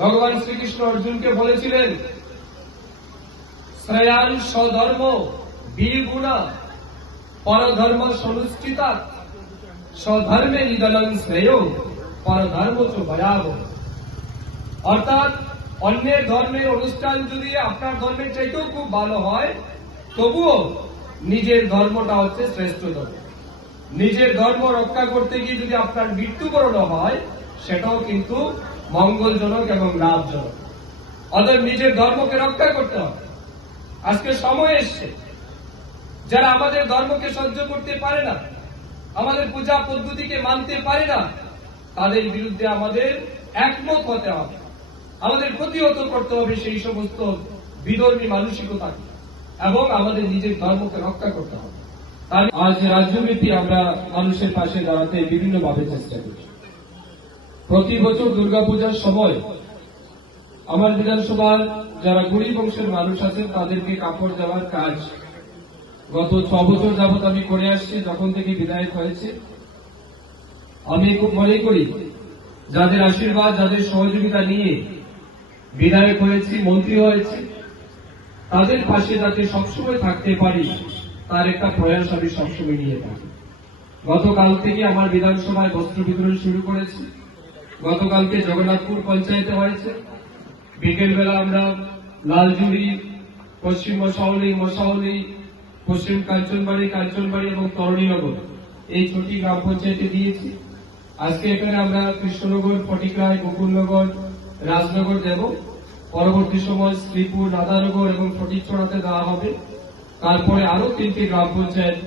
ভগবান শ্রীকৃষ্ণ অর্জুনকে বলেছিলেন শ্রেয়ান স্বধর্ম বীরগুণা পরধর্ম সনুষ্ঠিতা, স্বধর্মে নিদলন শ্রেয় পরধর্ম চ ভয়াবহ। অর্থাৎ অন্যের ধর্মের অনুষ্ঠান যদি আপনার ধর্মের চাইতেও খুব ভালো হয়, তবুও নিজের ধর্মটা হচ্ছে শ্রেষ্ঠ ধর্ম। নিজের ধর্ম রক্ষা করতে গিয়ে যদি আপনার মৃত্যুবরণ হয় সেটাও কিন্তু মঙ্গলজনক এবং লাভজনক। অতএব নিজের ধর্মকে রক্ষা করতে হবে। আজকে সময় এসছে। যারা আমাদের ধর্মকে সহ্য করতে পারে না, আমাদের পূজা পদ্ধতিকে মানতে পারে না, তাদের বিরুদ্ধে আমাদের একমত হতে হবে। আমাদের প্রতিহত করতে হবে সেই সমস্ত বিধর্মী মানসিকতাকে এবং আমাদের নিজের ধর্মকে রক্ষা করতে হবে। আজ রাজ্যব্যাপী আমরা মানুষের পাশে দাঁড়াতে বিভিন্নভাবে চেষ্টা করছি। প্রতি বছর দুর্গাপূজার সময় আমার বিধানসভার যারা গরিব বংশের মানুষ আছেন, তাদেরকে কাপড় দেওয়ার কাজ গত ছ বছর যাবৎ আমি করে আসছি, যখন থেকে বিধায়ক হয়েছে। আমি খুব মনে করি, যাদের আশীর্বাদ, যাদের সহযোগিতা নিয়ে বিধায়ক হয়েছি, মন্ত্রী হয়েছি, তাদের পাশে যাতে সবসময় থাকতে পারি, তার একটা প্রয়াস আমি সবসময় নিয়ে থাকি। গতকাল থেকে আমার বিধানসভায় বস্ত্র বিতরণ শুরু করেছি। গতকালকে জগন্নাথপুর পঞ্চায়েতে হয়েছে। বিকেলবেলা আমরা লালজুড়ি পশ্চিম মশাউলি মশাউলি, পশ্চিম কাঞ্চনবাড়ি কাঞ্চনবাড়ি এবং তরণীনগর এই ছটি গ্রাম পঞ্চায়েতে দিয়েছি। আজকে এখানে আমরা কৃষ্ণনগর ফটিকায় গোকুলনগর রাজনগর দেব। পরবর্তী সময় শ্রীপুর রাধানগর এবং ফটিকছড়াতে দেওয়া হবে। তারপরে আরও তিনটি গ্রাম পঞ্চায়েত,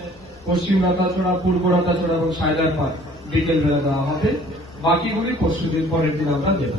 পশ্চিম রাতাছড়া পূর্ব রাতাছড়া এবং সায়দারপাড় বিকেল বেলা দেওয়া হবে। বাকিগুলি পরশুদিন পরের দিন আমরা দেব।